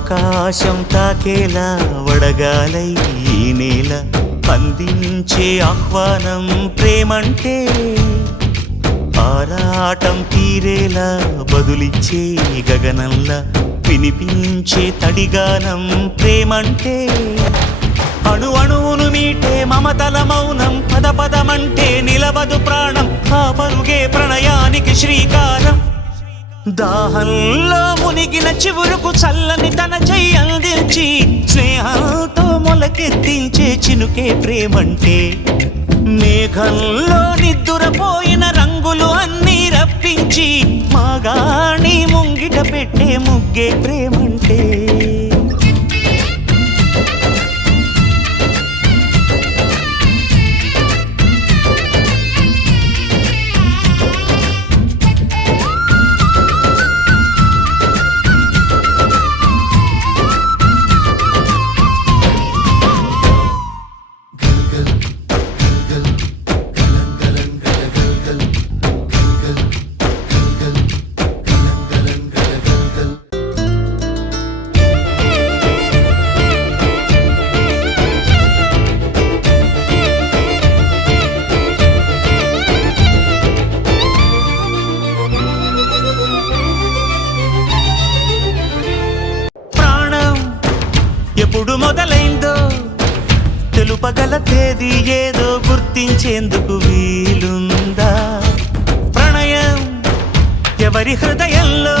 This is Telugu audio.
ఆకాశం తాకేలా వడగాలై ఈ నేల అందించే ఆహ్వానం ప్రేమంటే ఆరాటం తీరేలా బదులిచ్చే గగనంలా వినిపించే తడిగానం ప్రేమంటే అణు అణువును మీటే మమతల మౌనం పద పదమంటే నిలవదు ప్రాణం ఆ పరుగే ప్రణయానికి శ్రీకారం దాహంలో మునిగిన చివురుకు చల్లని తన చెయ్యి అందించి స్నేహంతో మొలకెత్తించే చినుకే ప్రేమంటే మేఘంలో నిద్దురపోయిన రంగులు అన్నీ రప్పించి మాగాణి ముంగిట పెట్టే ముగ్గే ప్రేమంటే ఎప్పుడు మొదలైందో తెలుపగల తేదీ ఏదో గుర్తించేందుకు వీలుందా ప్రణయం ఎవరి హృదయంలో